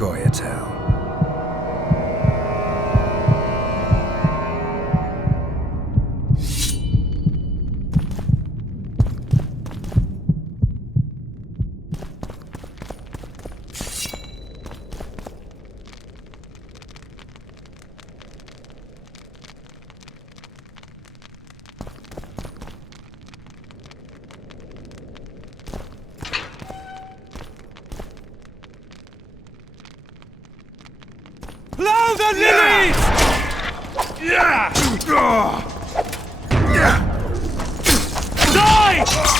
Goyatel. Blow the lilies! Yeah! Die!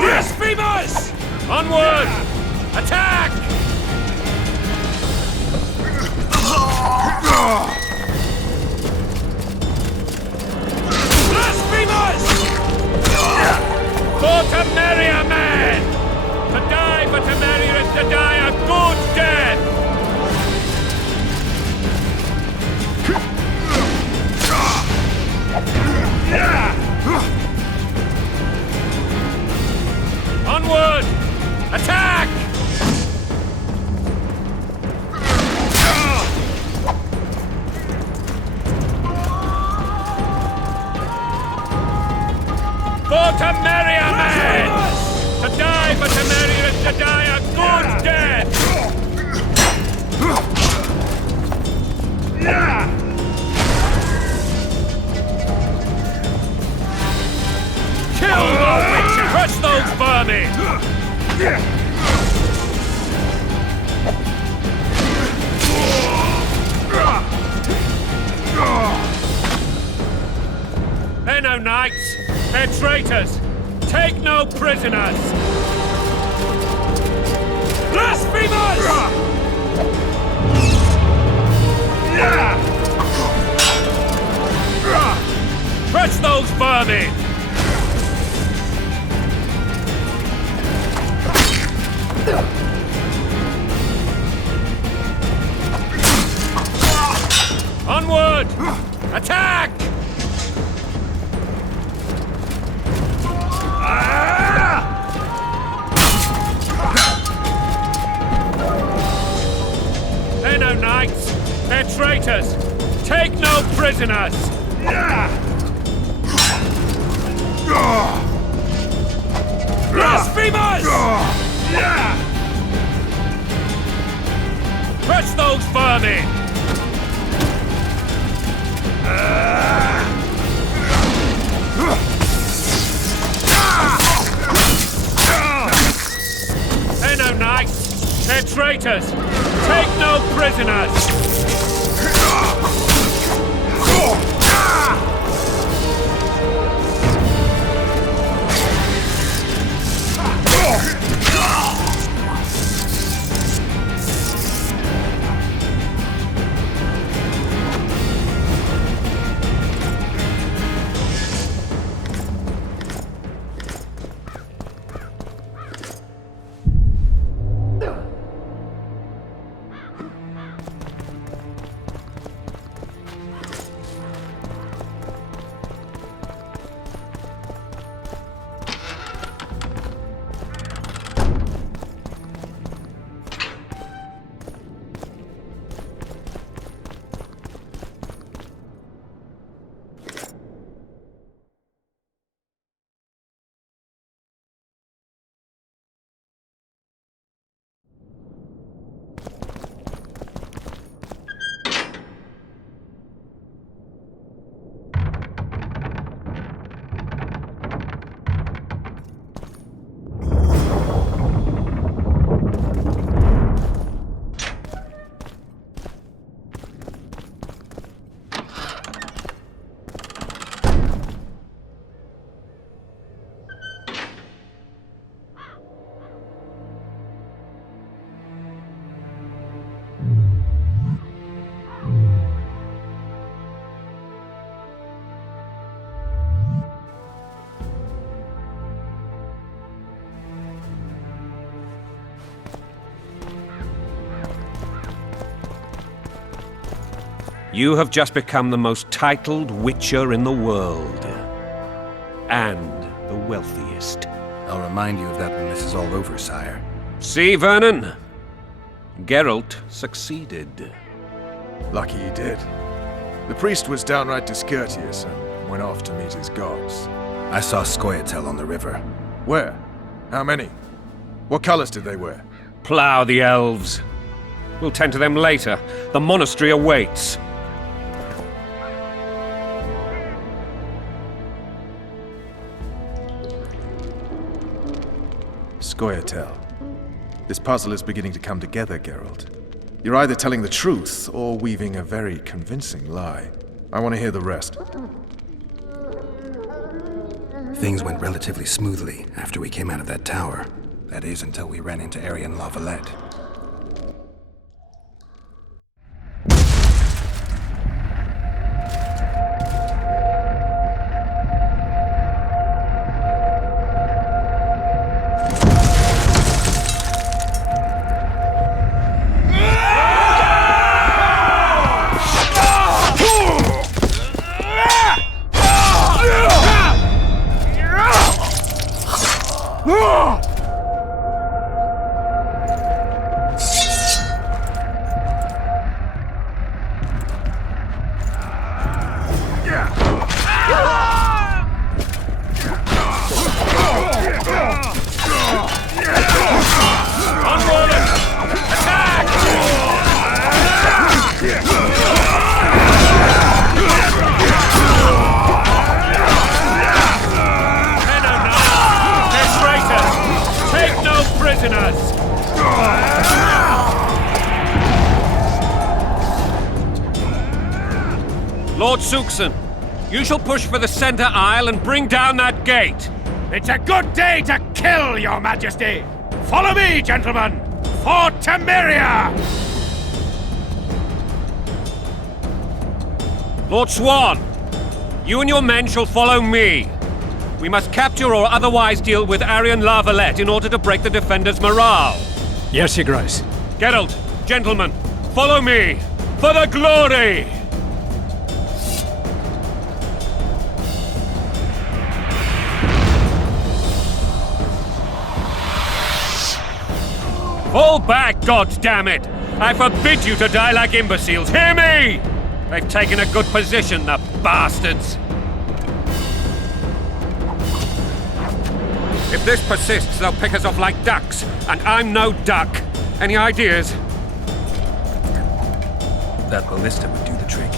Blasphemers! Onward! Attack! Blasphemers! For Temeria, man! To die for Temeria is to die a good death! Onward! Attack! For Temeria, man! To die for Temeria is to die a good death! Kill the witch! Crush those vermin! They're no knights! They're traitors! Take no prisoners! Blasphemers! Crush those vermin! Onward! Attack! They're no knights! They're traitors! Take no prisoners! Blasphemers! Crush those vermin! They're no knights! They're traitors! Take no prisoners! You have just become the most titled witcher in the world. And the wealthiest. I'll remind you of that when this is all over, sire. See, Vernon? Geralt succeeded. Lucky he did. The priest was downright discourteous and went off to meet his gods. I saw Scoia'tael on the river. Where? How many? What colors did they wear? Plough the elves. We'll tend to them later. The monastery awaits. Scoia'tael. This puzzle is beginning to come together, Geralt. You're either telling the truth or weaving a very convincing lie. I want to hear the rest. Things went relatively smoothly after we came out of that tower. That is, until we ran into Aryan La Valette. Lord Suxon, you shall push for the center aisle and bring down that gate. It's a good day to kill, Your Majesty! Follow me, gentlemen! For Temeria! Lord Swan, you and your men shall follow me. We must capture or otherwise deal with Aryan La Valette in order to break the defenders' morale. Yes, Your Grace. Geralt, gentlemen, follow me! For the glory! Fall back, goddammit! I forbid you to die like imbeciles, hear me! They've taken a good position, the bastards! If this persists, they'll pick us off like ducks, and I'm no duck. Any ideas? That ballista would do the trick.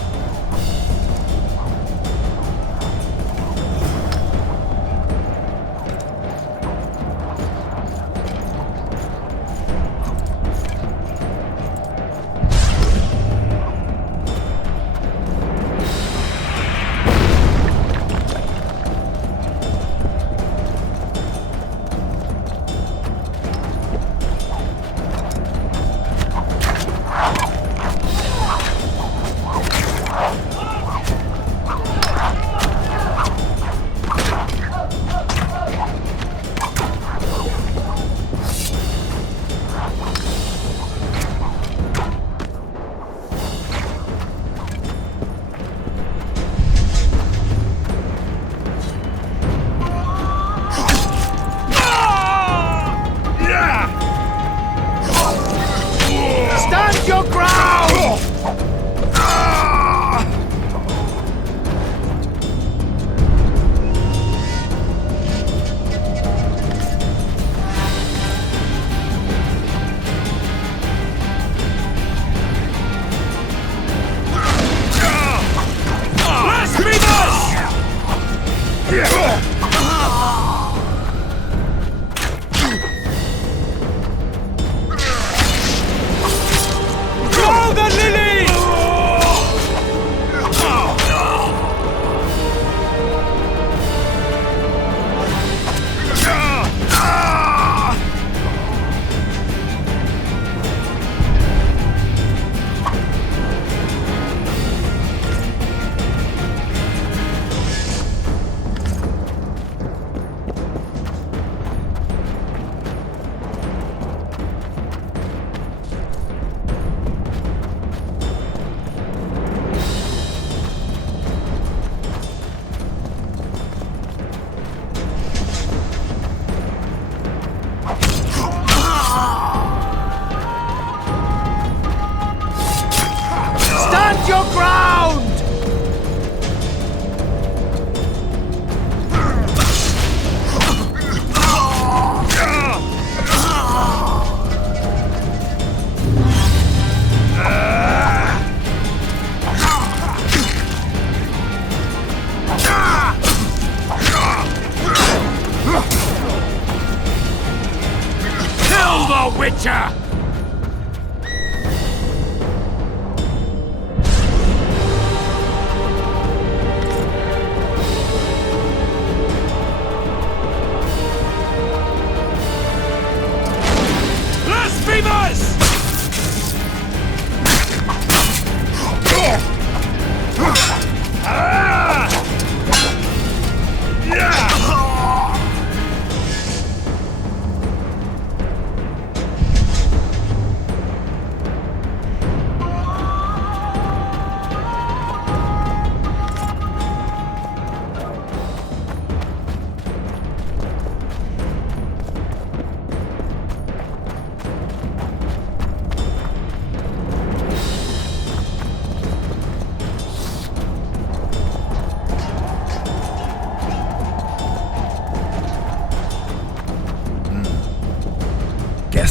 Your ground! Kill the Witcher!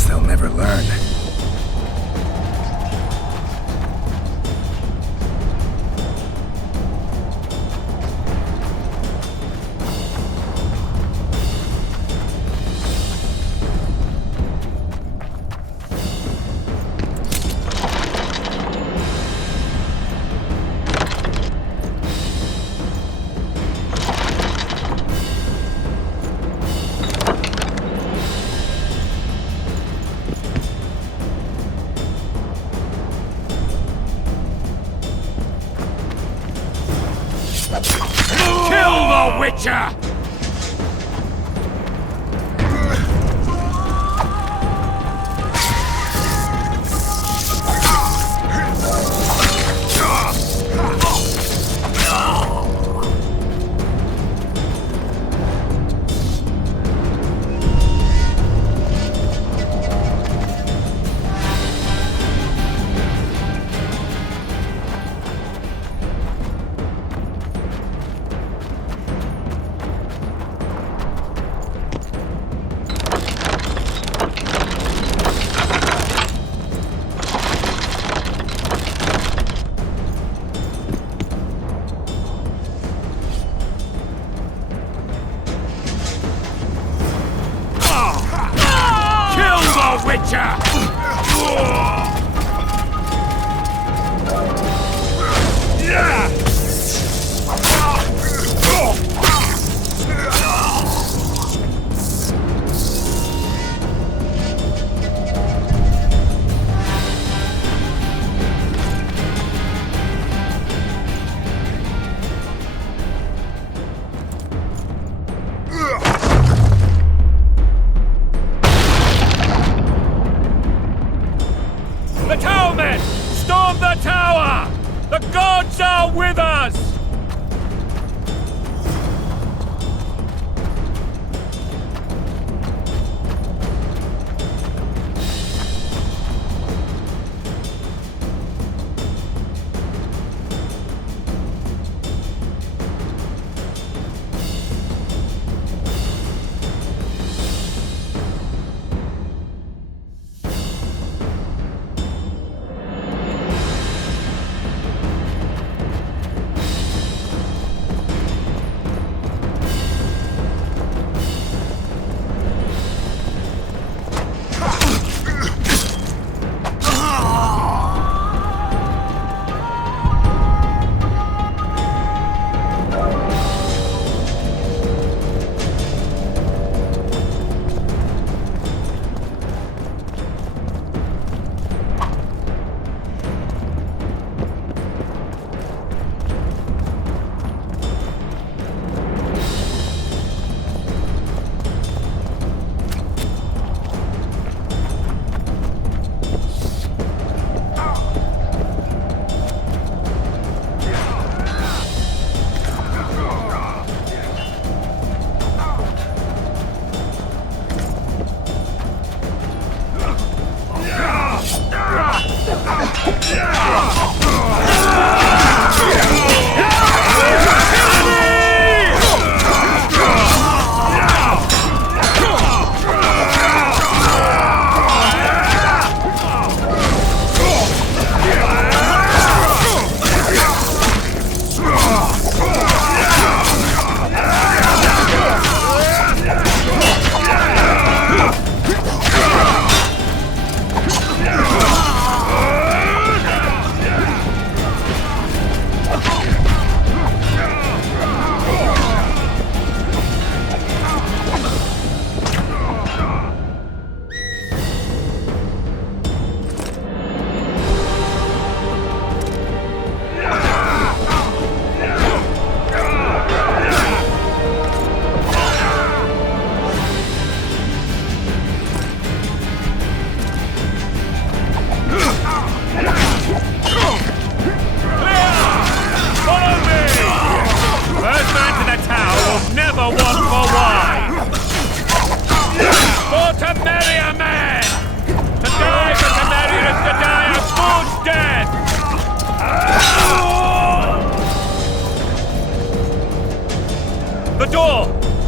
they'll never learn. Kill the Witcher!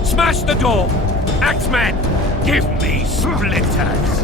Smash the door! Axeman, give me splinters!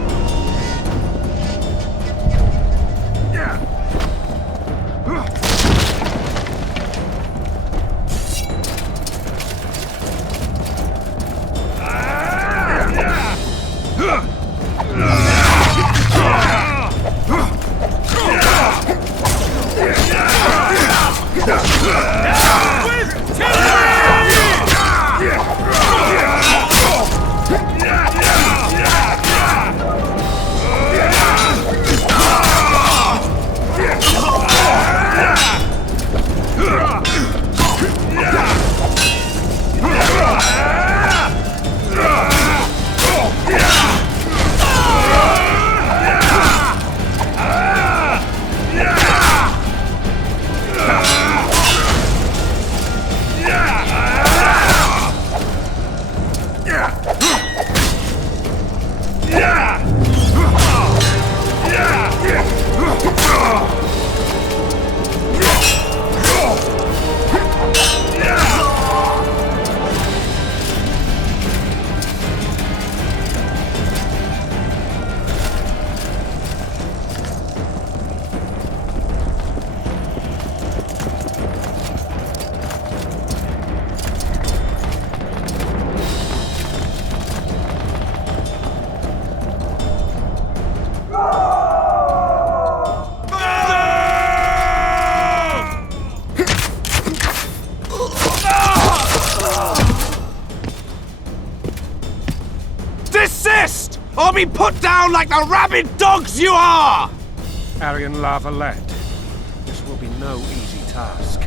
Desist! Or be put down like the rabid dogs you are! Aryan La Valette, this will be no easy task.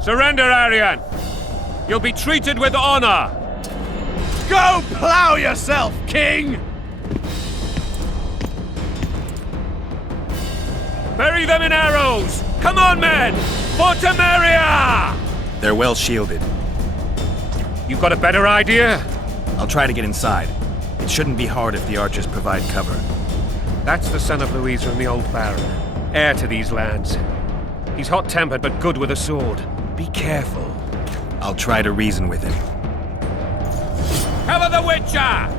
Surrender, Aryan! You'll be treated with honor! Go plow yourself, King! Bury them in arrows! Come on, men! For Temeria! They're well shielded. You've got a better idea? I'll try to get inside. It shouldn't be hard if the archers provide cover. That's the son of Louisa and the old Baron, heir to these lands. He's hot-tempered but good with a sword. Be careful. I'll try to reason with him. Cover the Witcher!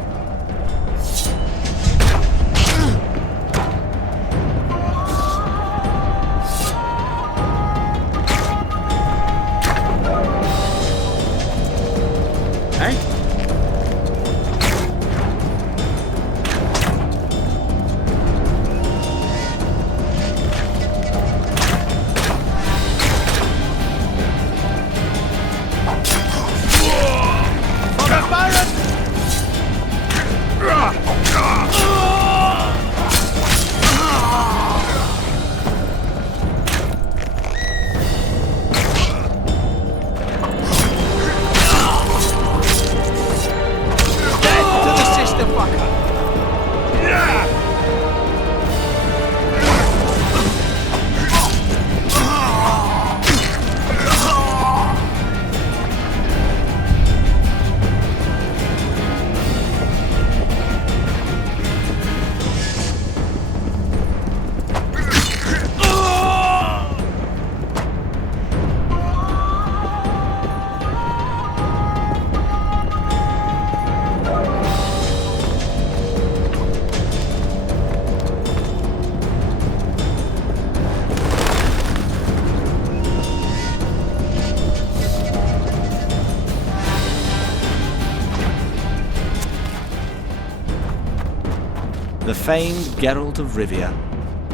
The famed Geralt of Rivia.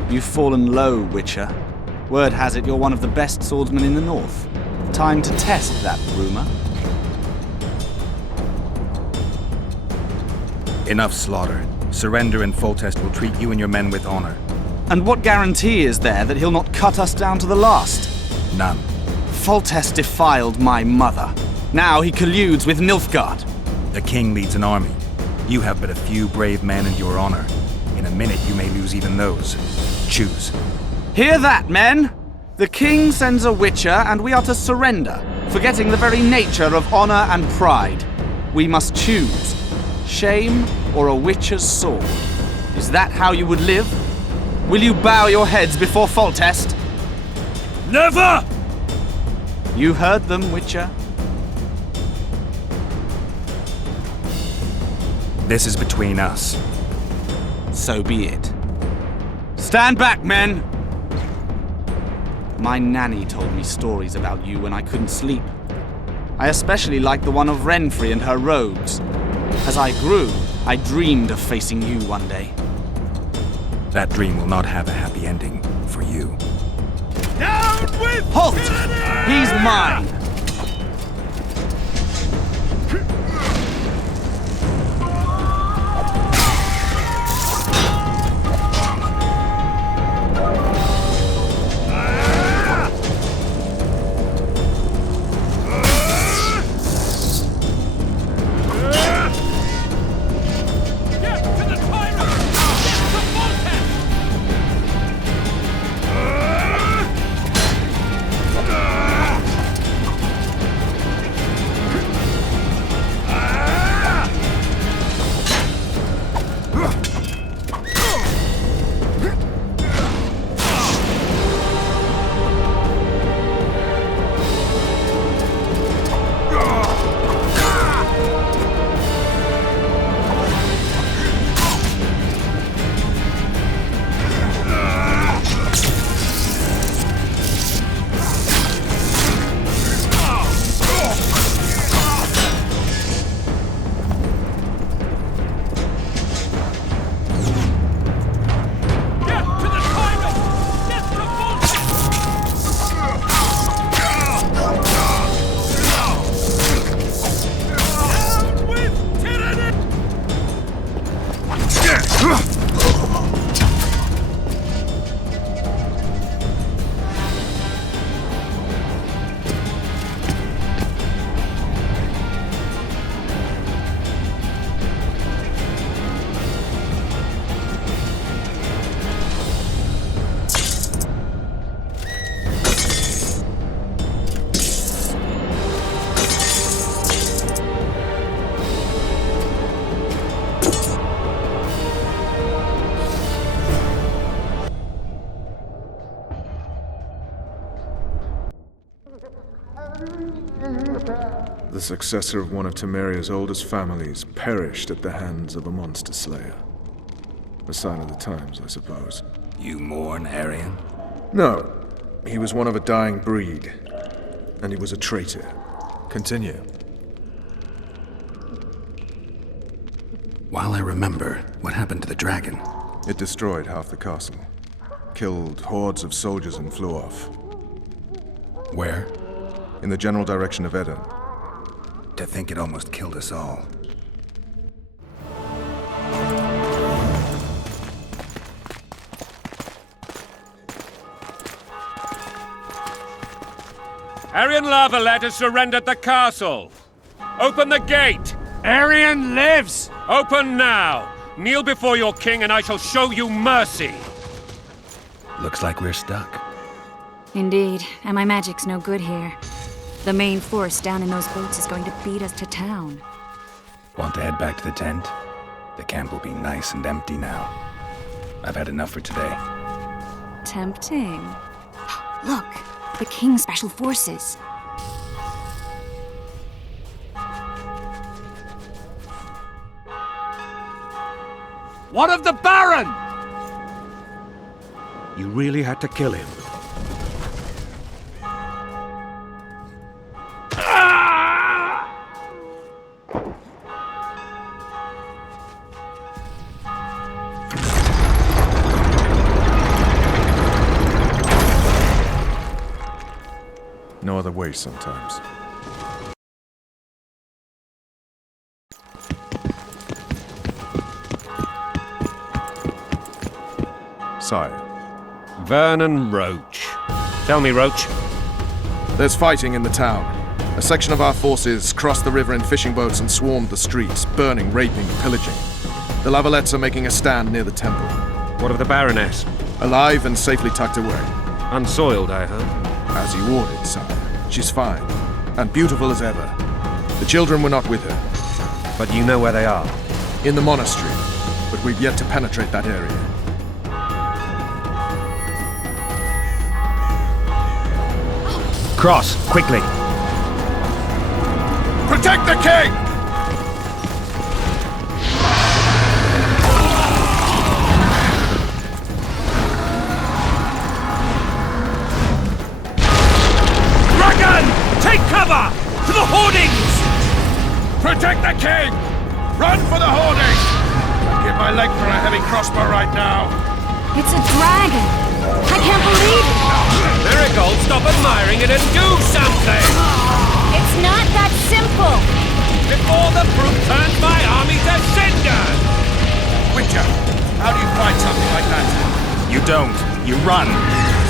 You've fallen low, Witcher. Word has it you're one of the best swordsmen in the north. Time to test that rumor. Enough slaughter. Surrender and Foltest will treat you and your men with honor. And what guarantee is there that he'll not cut us down to the last? None. Foltest defiled my mother. Now he colludes with Nilfgaard. The king leads an army. You have but a few brave men and your honor. In a minute you may lose even those. Choose. Hear that, men! The king sends a Witcher, and we are to surrender, forgetting the very nature of honor and pride. We must choose. Shame or a Witcher's sword. Is that how you would live? Will you bow your heads before Foltest? Never! You heard them, Witcher. This is between us. So be it. Stand back, men! My nanny told me stories about you when I couldn't sleep. I especially liked the one of Renfrey and her rogues. As I grew, I dreamed of facing you one day. That dream will not have a happy ending for you. Down with Halt! tyranny! He's mine! Get to the tyrant! Get to Voltex! Get to the tyrant! Get to Voltex! Down with tyranny! The successor of one of Temeria's oldest families perished at the hands of a monster slayer. A sign of the times, I suppose. You mourn, Arian? No, he was one of a dying breed, and he was a traitor. Continue. While I remember, what happened to the dragon? It destroyed half the castle, killed hordes of soldiers and flew off. Where? In the general direction of Eden. To think it almost killed us all. Arian Lavalet has surrendered the castle. Open the gate. Arian lives! Open now. Kneel before your king and I shall show you mercy. Looks like we're stuck. Indeed, and my magic's no good here. The main force down in those boats is going to beat us to town. Want to head back to the tent? The camp will be nice and empty now. I've had enough for today. Tempting. Look, the King's special forces. What of the Baron? You really had to kill him. No other way sometimes. Sire. Vernon Roach. Tell me, Roach. There's fighting in the town. A section of our forces crossed the river in fishing boats and swarmed the streets, burning, raping, pillaging. The Lavalettes are making a stand near the temple. What of the Baroness? Alive and safely tucked away. Unsoiled, I hope. As you ordered, sire. She's fine, and beautiful as ever. The children were not with her. But you know where they are. In the monastery, but we've yet to penetrate that area. Cross, quickly! Protect the king! king! Run for the hoarding! I'd give my leg for a heavy crossbow right now. It's a dragon! I can't believe it! Marigold, stop admiring it and do something! It's not that simple! Before the brute turns my army to cinders! Witcher, how do you fight something like that? You don't. You run.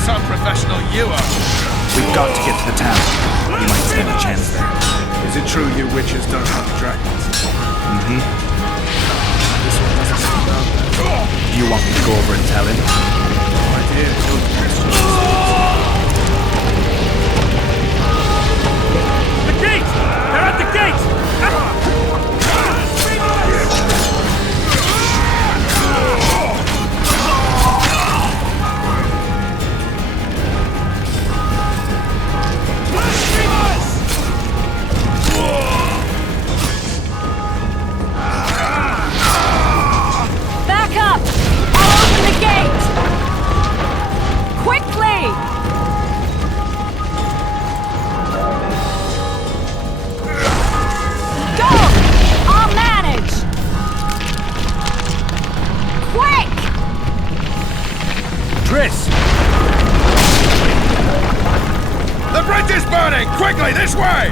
Some professional you are. We've got to get to the town. We might stand a chance there. Is it true you witches don't hunt dragons? Mm-hmm. This one doesn't seem down there. Do you want me to go over and tell him? No idea. You're the question. The gate! They're at the gate! Back up! I'll open the gate! Quickly! Go! I'll manage! Quick! Triss! The bridge is burning! Quickly, this way!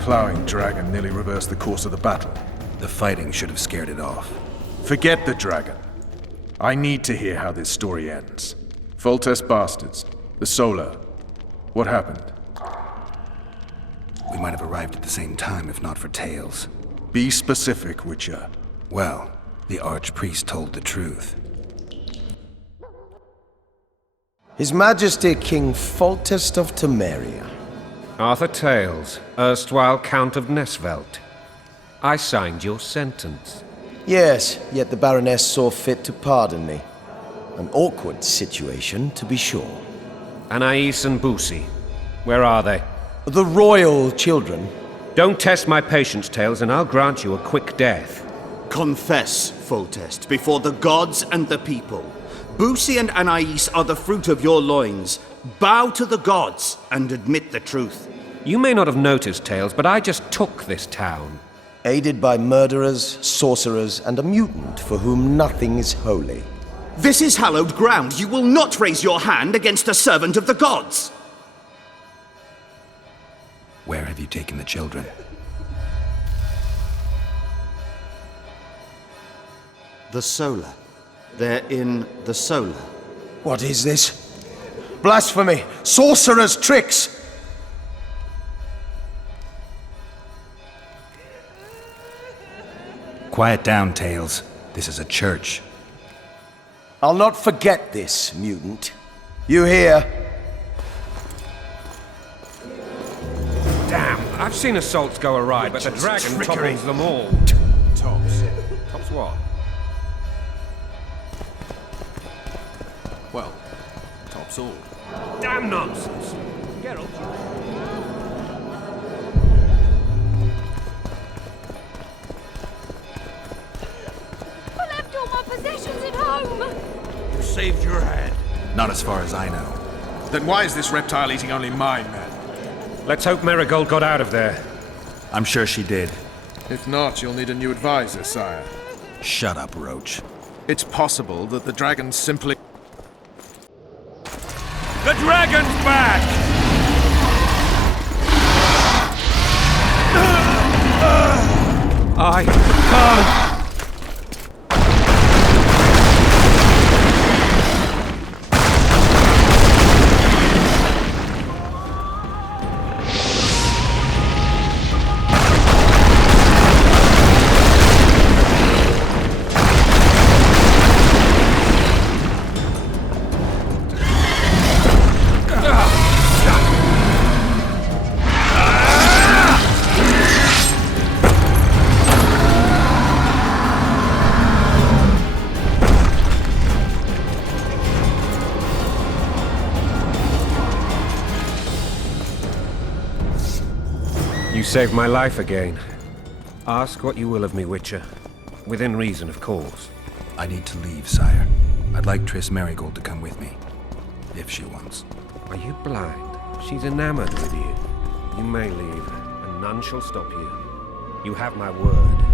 Plowing dragon nearly reversed the course of the battle. The fighting should have scared it off. Forget the dragon. I need to hear how this story ends. Foltest bastards. The Solar. What happened? We might have arrived at the same time if not for Tales. Be specific, Witcher. Well, the Archpriest told the truth. His Majesty King Foltest of Temeria. Arthur Tales, erstwhile Count of Nesvelt. I signed your sentence. Yes, yet the Baroness saw fit to pardon me. An awkward situation, to be sure. Anais and Boussy, where are they? The royal children. Don't test my patience, Tales, and I'll grant you a quick death. Confess, Foltest, before the gods and the people. Boussy and Anais are the fruit of your loins. Bow to the gods and admit the truth. You may not have noticed, Tales, but I just took this town. Aided by murderers, sorcerers, and a mutant for whom nothing is holy. This is hallowed ground. You will not raise your hand against a servant of the gods. Where have you taken the children? The Solar. They're in the Solar. What is this? Blasphemy! Sorcerer's tricks! Quiet down, Tales. This is a church. I'll not forget this, mutant. You hear? Damn, I've seen assaults go awry, but the dragon topples them all. Tops. Tops what? Well, tops all. Damn nonsense! Geralt. I left all my possessions at home! You saved your head. Not as far as I know. Then why is this reptile eating only my men? Let's hope Marigold got out of there. I'm sure she did. If not, you'll need a new advisor, sire. Shut up, Roach. It's possible that the dragon simply... The dragon's back! I can't! saved my life again. Ask what you will of me, Witcher. Within reason, of course. I need to leave, sire. I'd like Triss Merigold to come with me. If she wants. Are you blind? She's enamored with you. You may leave, and none shall stop you. You have my word.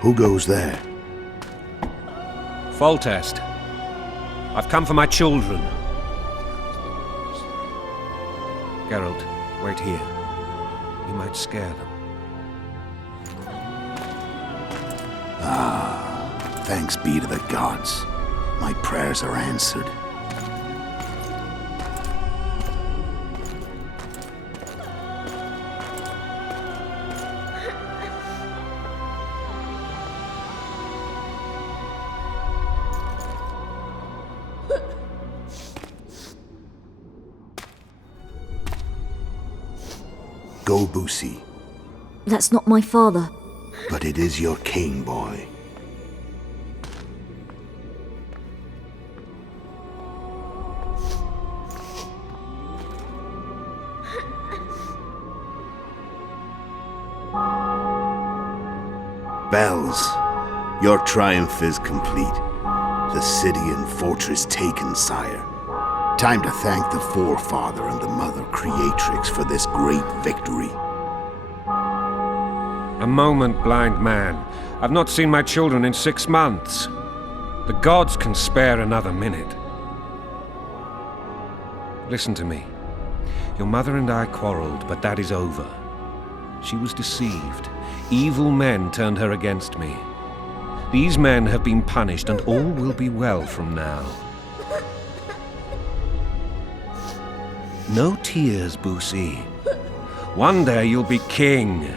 Who goes there? Foltest. I've come for my children. Geralt, wait here. You might scare them. Thanks be to the gods. My prayers are answered. Go, Boosie. That's not my father. But it is your king, boy. Bells, your triumph is complete. The city and fortress taken, sire. Time to thank the Forefather and the Mother Creatrix for this great victory. A moment, blind man. I've not seen my children in 6 months. The gods can spare another minute. Listen to me. Your mother and I quarreled, but that is over. She was deceived. Evil men turned her against me. These men have been punished, and all will be well from now. No tears, Boosie. One day you'll be king,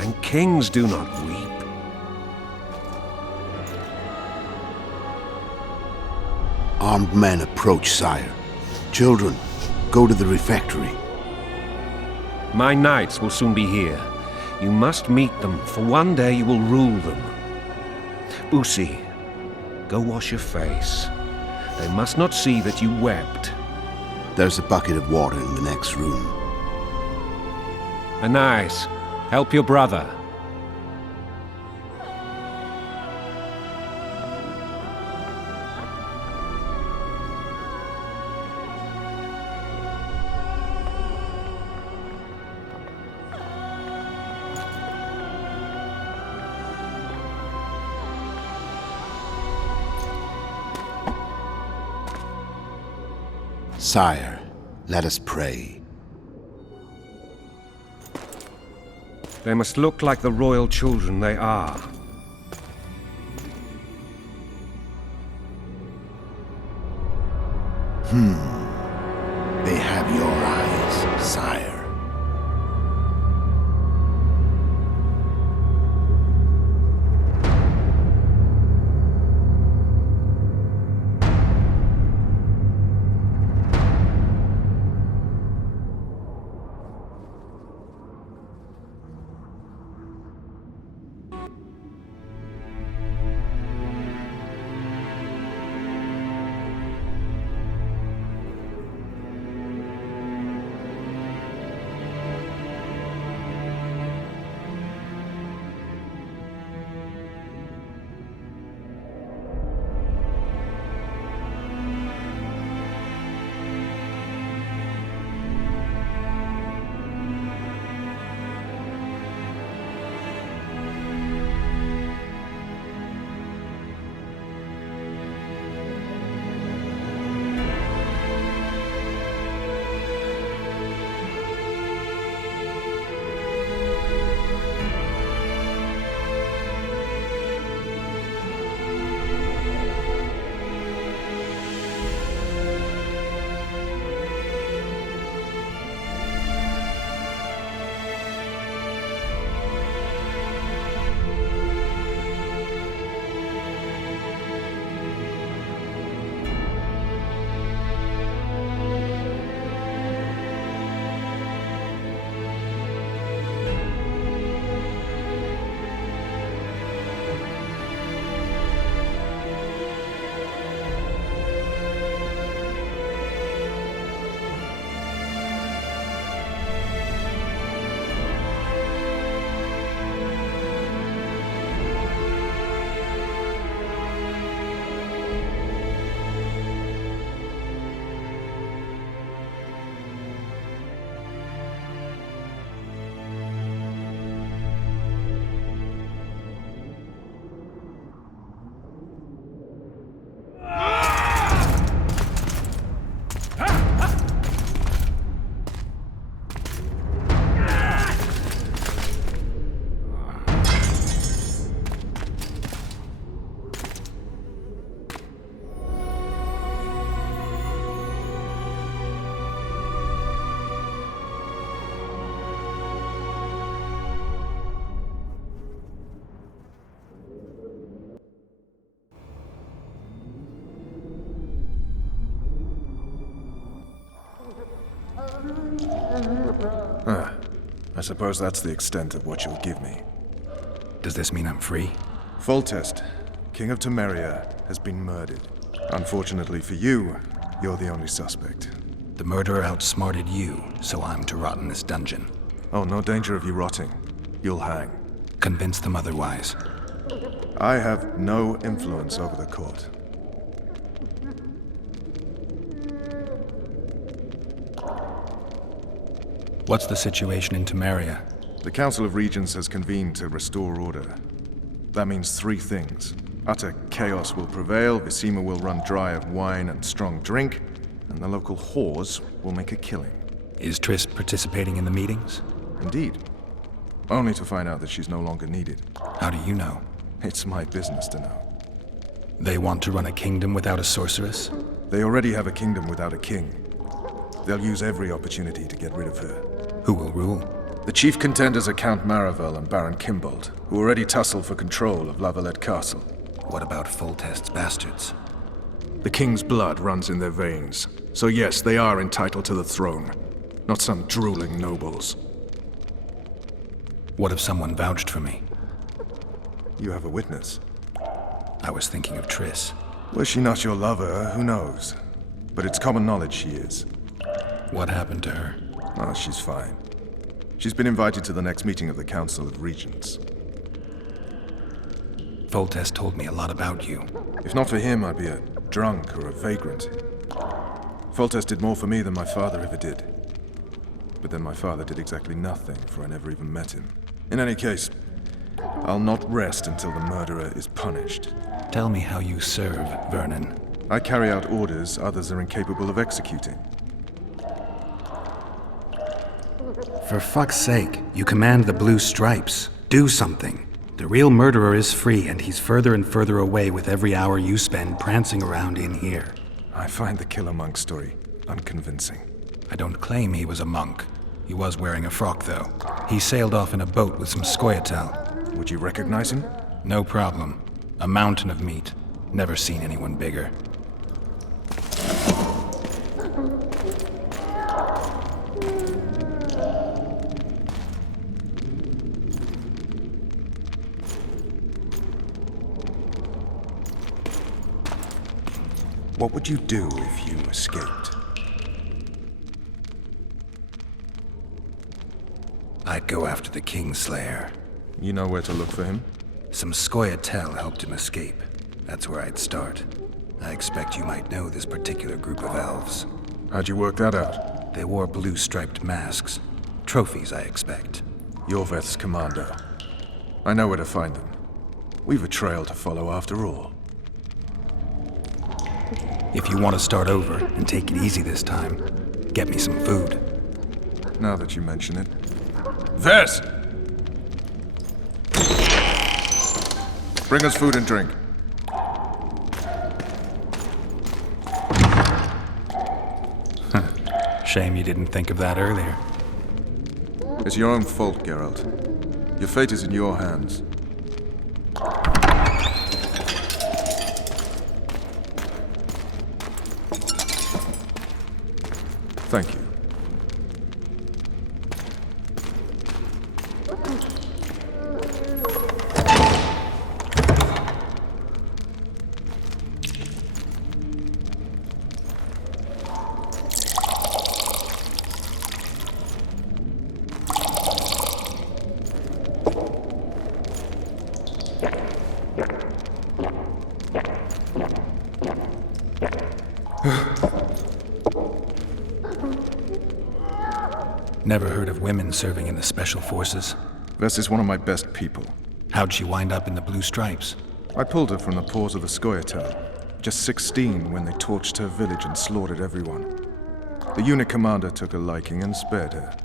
and kings do not weep. Armed men approach, sire. Children, go to the refectory. My knights will soon be here. You must meet them, for one day you will rule them. Boosie, go wash your face. They must not see that you wept. There's a bucket of water in the next room. Anais, help your brother. Sire, let us pray. They must look like the royal children they are. They have your eyes, sire. I suppose that's the extent of what you'll give me. Does this mean I'm free? Foltest, King of Temeria, has been murdered. Unfortunately for you, you're the only suspect. The murderer outsmarted you, so I'm to rot in this dungeon. Oh, no danger of you rotting. You'll hang. Convince them otherwise. I have no influence over the court. What's the situation in Temeria? The Council of Regents has convened to restore order. That means 3 things. Utter chaos will prevail, Visima will run dry of wine and strong drink, and the local whores will make a killing. Is Triss participating in the meetings? Indeed. Only to find out that she's no longer needed. How do you know? It's my business to know. They want to run a kingdom without a sorceress? They already have a kingdom without a king. They'll use every opportunity to get rid of her. Who will rule? The chief contenders are Count Maravel and Baron Kimbold, who already tussle for control of Lavalette Castle. What about Foltest's bastards? The king's blood runs in their veins, so yes, they are entitled to the throne. Not some drooling nobles. What if someone vouched for me? You have a witness. I was thinking of Triss. Was she not your lover? Who knows? But it's common knowledge she is. What happened to her? Oh, she's fine. She's been invited to the next meeting of the Council of Regents. Foltest told me a lot about you. If not for him, I'd be a drunk or a vagrant. Foltest did more for me than my father ever did. But then my father did exactly nothing, for I never even met him. In any case, I'll not rest until the murderer is punished. Tell me how you serve, Vernon. I carry out orders others are incapable of executing. For fuck's sake, you command the Blue Stripes. Do something. The real murderer is free, and he's further and further away with every hour you spend prancing around in here. I find the Killer Monk story unconvincing. I don't claim he was a monk. He was wearing a frock, though. He sailed off in a boat with some Scoia'tael. Would you recognize him? No problem. A mountain of meat. Never seen anyone bigger. What would you do if you escaped? I'd go after the Kingslayer. You know where to look for him? Some Scoia'tael helped him escape. That's where I'd start. I expect you might know this particular group of elves. How'd you work that out? They wore blue-striped masks. Trophies, I expect. Yorveth's commando. I know where to find them. We've a trail to follow after all. If you want to start over and take it easy this time, get me some food. Now that you mention it. Vess! Bring us food and drink. Shame you didn't think of that earlier. It's your own fault, Geralt. Your fate is in your hands. Thank you. Never heard of women serving in the Special Forces. Vess is one of my best people. How'd she wind up in the Blue Stripes? I pulled her from the paws of the Scoia'tael. Just 16 when they torched her village and slaughtered everyone. The unit commander took a liking and spared her.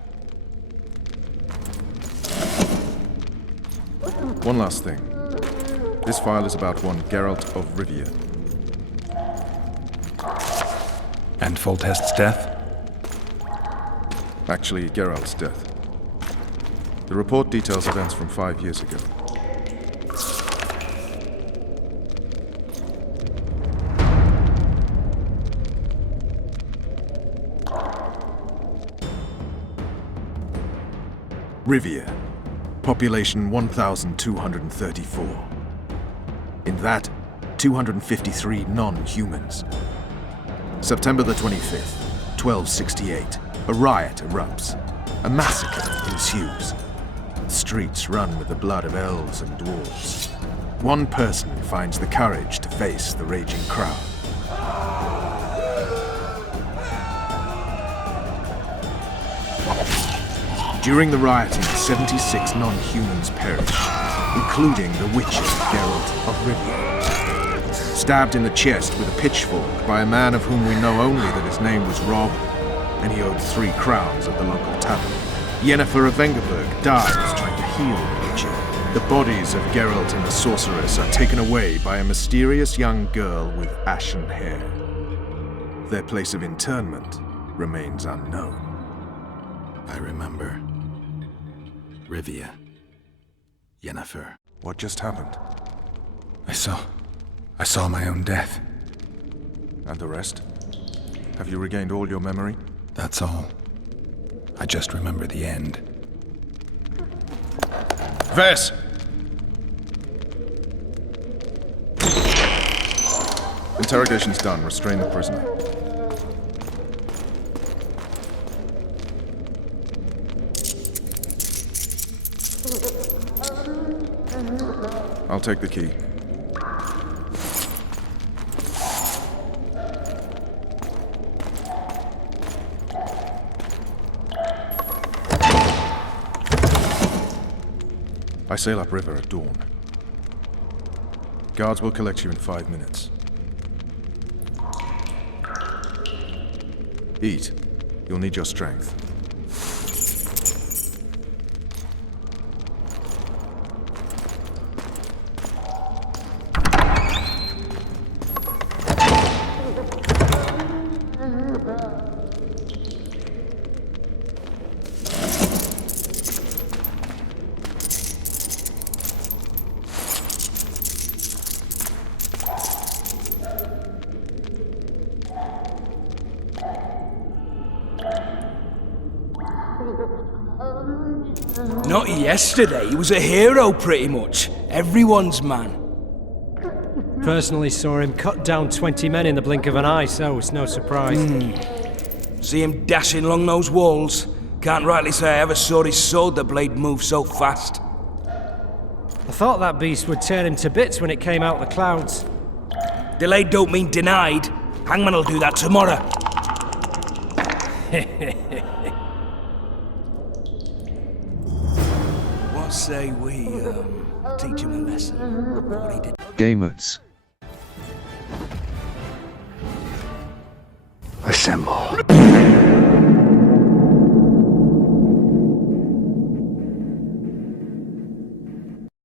One last thing. This file is about one Geralt of Rivia. And Foltest's death? Actually, Geralt's death. The report details events from 5 years ago. Rivia. Population 1,234. In that, 253 non-humans. September the 25th, 1268. A riot erupts. A massacre ensues. The streets run with the blood of elves and dwarves. One person finds the courage to face the raging crowd. During the rioting, 76 non-humans perished, including the Witcher Geralt of Rivia. Stabbed in the chest with a pitchfork by a man of whom we know only that his name was Rob, and he owed 3 crowns at the local tavern. Yennefer of Vengerberg dies trying to heal the Witcher. The bodies of Geralt and the sorceress are taken away by a mysterious young girl with ashen hair. Their place of interment remains unknown. I remember. Rivia. Yennefer. What just happened? I saw my own death. And the rest? Have you regained all your memory? That's all. I just remember the end. Vess! Interrogation's done. Restrain the prisoner. I'll take the key. I sail upriver at dawn. Guards will collect you in 5 minutes. Eat. You'll need your strength. Not yesterday, he was a hero pretty much. Everyone's man. Personally saw him cut down 20 men in the blink of an eye, so it's no surprise. See him dashing along those walls? Can't rightly say I ever saw his sword the blade move so fast. I thought that beast would tear him to bits when it came out the clouds. Delayed don't mean denied. Hangman'll do that tomorrow. What say we, teach him a lesson? What he did. Gamers. Assemble.